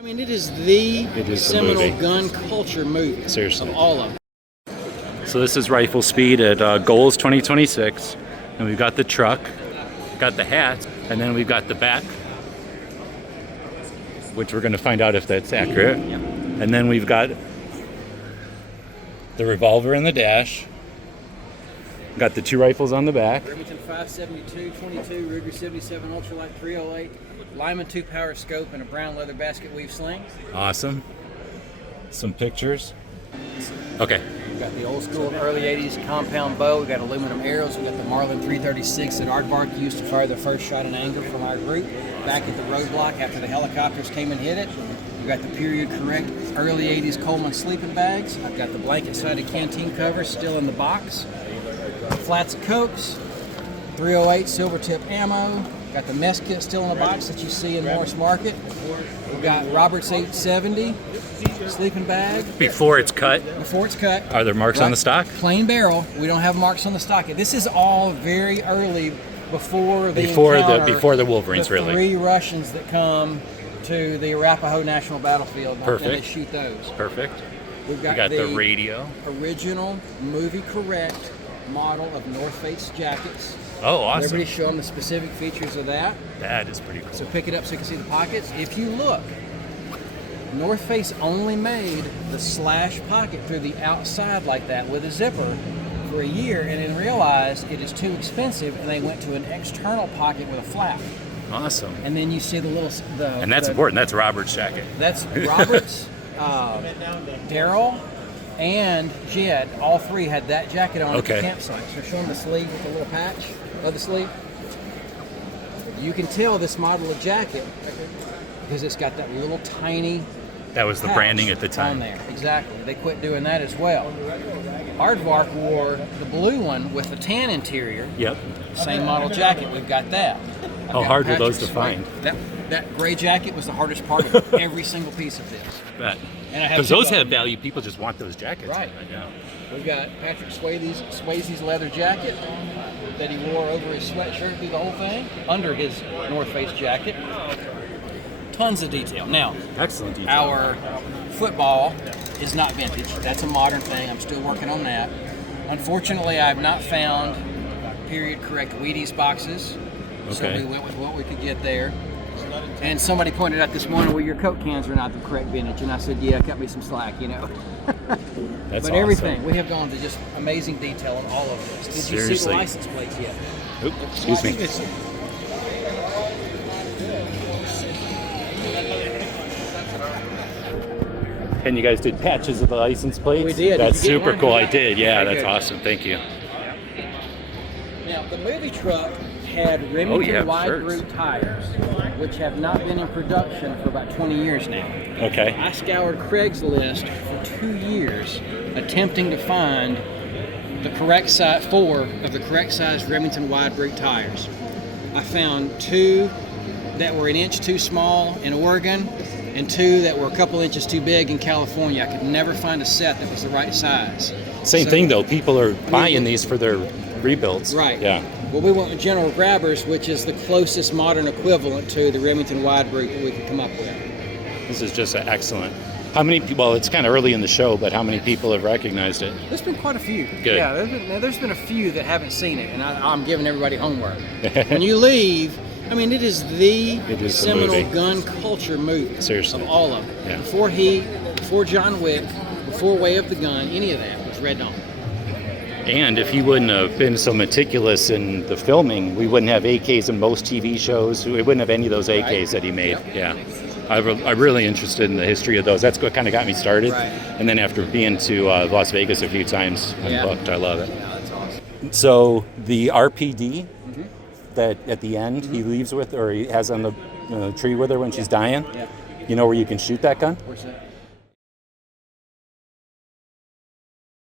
I mean, it is the seminal movie. gun culture movie. Seriously. Of all of them. So this is RifleSpeed at G.O.A.L.S 2026, and we've got the truck, got the hat, and then we've got the back, which we're going to find out if that's accurate. Yep. And then we've got the revolver in the dash. Got the two rifles on the back. Remington 572, 22, Ruger 77, Ultralight 308, Lyman 2 power scope, and a brown leather basket weave sling. Awesome. Some pictures. Okay. We've got the old school early 80s compound bow. We've got aluminum arrows. We've got the Marlin 336 that Aardvark used to fire the first shot in anger from our group back at the roadblock after the helicopters came and hit it. We've got the period correct early 80s Coleman sleeping bags. I've got the blanket sided canteen cover still in the box. Flats of Cokes, 308 silver tip ammo. Got the mess kit still in the box that you see in Morris Market. We've got Robert's 870 sleeping bag. Before it's cut, Are there marks on the stock? Plain barrel. We don't have marks on the stock. This is all very early before the Wolverines, the really. three Russians that come to the Arapahoe National Battlefield. Perfect. And they shoot those. Perfect. We've got, We got the radio. Original movie correct model of North Face jackets. Oh, awesome. Everybody show them the specific features of that. That is pretty cool. So pick it up so you can see the pockets. If you look, North Face only made the slash pocket through the outside like that with a zipper for a year, and then realized it is too expensive, and they went to an external pocket with a flap. Awesome. And then you see the little... And that's important. That's Robert's jacket. That's Robert's, Daryl, and Jed. All three had that jacket on at the campsite. So show them the sleeve with the little patch of the sleeve. You can tell this model of jacket because it's got that little tiny... That was the branding at the time. On there, exactly. They quit doing that as well. Aardvark wore the blue one with the tan interior. Yep. Same model jacket. We've got that. How hard were those to find? That gray jacket was the hardest part of every single piece of this. Bet. Because those have value. People just want those jackets. Right. Now. We've got Patrick Swayze's leather jacket that he wore over his sweatshirt through the whole thing, under his North Face jacket. Tons of detail. Now, excellent detail. Our football is not vintage. That's a modern thing. I'm still working on that. Unfortunately, I've not found period correct Wheaties boxes. So we went with what we could get there. And somebody pointed out this morning, well, your Coke cans are not the correct vintage. And I said, yeah, cut me some slack, you know. That's but everything, we have gone to just amazing detail on all of this. Did you see the license plates yet? Oops, excuse me. And you guys did patches of the license plates? We did. That's did super cool. I did. Yeah, Very that's good. Awesome. Thank you. Now, the movie truck had Remington wide root tires, which have not been in production for about 20 years now. Okay. I scoured Craigslist for 2 years attempting to find the correct size, 4 of the correct size Remington wide root tires. I found 2 that were an inch too small in Oregon and 2 that were a couple inches too big in California. I could never find a set that was the right size. Same thing though, people are buying these for their rebuilds. Right. Yeah. Well, we went with General Grabbers, which is the closest modern equivalent to the Remington wide root that we could come up with. This is just excellent. How many people, well, it's kind of early in the show, but how many people have recognized it? There's been quite a few. Good. Yeah, there's been a few that haven't seen it, and I'm giving everybody homework. When you leave, I mean, it is the seminal gun culture movie. Seriously. Of all of them. Yeah. Before John Wick, before Way of the Gun, any of that was Red Dawn. And if he wouldn't have been so meticulous in the filming, we wouldn't have AKs in most TV shows. We wouldn't have any of those AKs that he made. Yep. Yeah. I'm really interested in the history of those. That's what kind of got me started. Right. And then after being to Las Vegas a few times, I'm hooked. I love it. Yeah, that's awesome. So the RPD that at the end he leaves with, or he has on the tree with her when she's dying, you know where you can shoot that gun? Where's that?